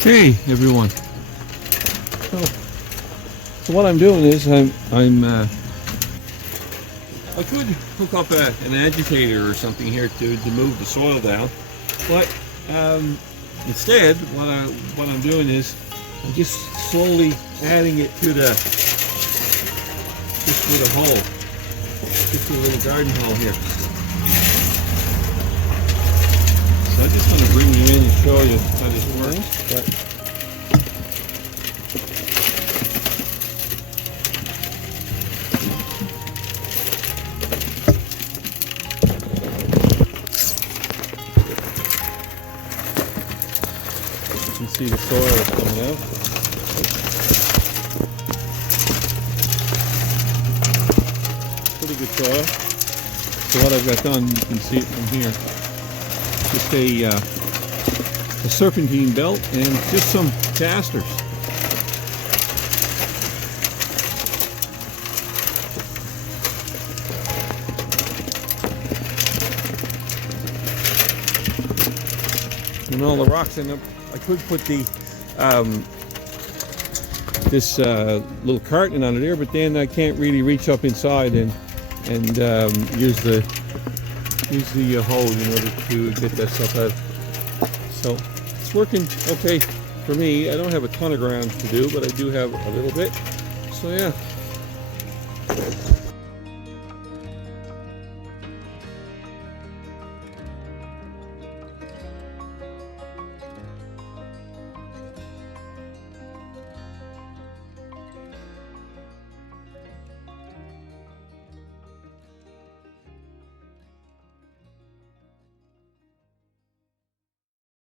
Hey everyone. So what I'm doing is I could hook up an agitator or something here to move the soil down, but instead what I'm doing is I'm just slowly adding it to the hole, just to a little garden hole here. So I just want to bring you in and show you how this works. You can see the soil is coming out. Pretty good soil. So what I've got done, you can see it from here. Just a serpentine belt and just some casters. And all the rocks in them. I could put the this little carton on it there, but then I can't really reach up inside and use the hole in order to get that stuff out. So it's working okay for me. I don't have a ton of ground to do, but I do have a little bit. So yeah.